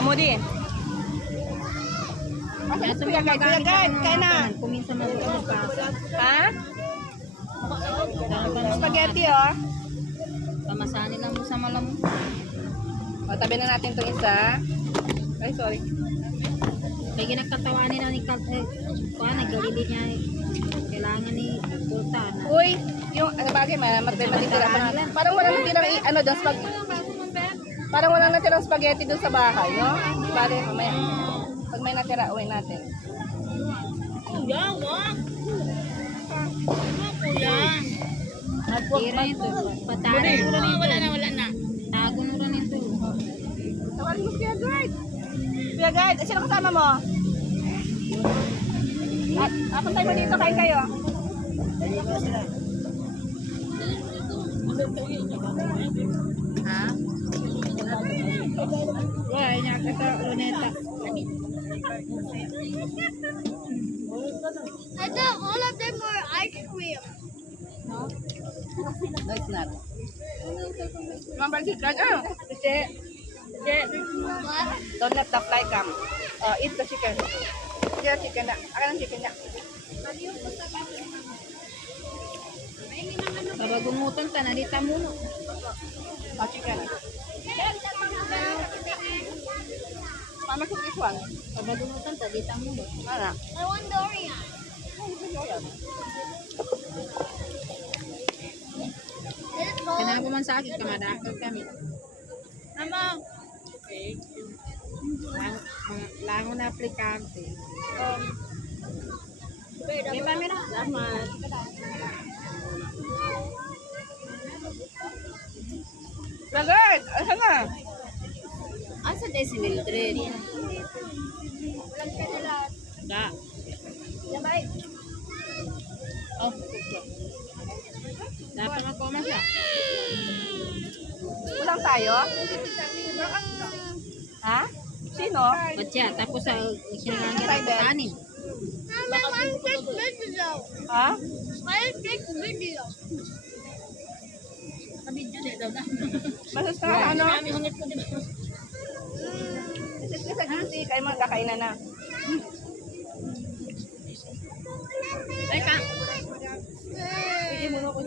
Mudi. Kuya guide, kaya na. Kuminsan mo sa pasa. Ha? Spaghetti, oh. Pamasanin lang mo sa malam. O, tabi na natin itong isa. Ay, sorry. Kaya ginagkatawanin na ni Kat. Naggalili niya. Kailangan ni Kulta na. Uy, yung, ano bagay, matitira pa na. Parang wala natirang, parang wala natirang spaghetti doon sa bahay, no? Bale, mamaya. Pag may natira, uwi natin. Kuya, wag. Kuya. Tira ito. Patarin mo rin ito. Wala na. Tago mo rin ito. Tawarin mo Kuya Guide. Kuya Guide, sino kasama mo? At, punta mo dito, kain kayo. Ha? Wala, niya kata luneta. I thought all of them were ice cream. No, it's not. Remember si Guide? Ah, kasi, What? don't let the fly come. Eat the chicken. Eat the chicken na. Akan ang chicken na. Babagumutan ta, narita mo. Chicken. Mama cook this one. Babagumutan ta, dita mo. Ano? I want Dorian. Kaya man sa akin, kamadakal kami. Mama. Lango na aplikante. May mami na. Salamat. Lagard! Asa na? Asa tayo si Mildred? Walang ka na lahat. Da. Sabay. Oh, dapat makoma siya. Kulang tayo? Ha? Sino? Batya, tapos sa sinangangin ang patanin. Mama, why is this video? Ha? Why is this video? Basta sa ano? Kasi sa juicy, kayo mga kakainan na. Teka. Sige mo na ko.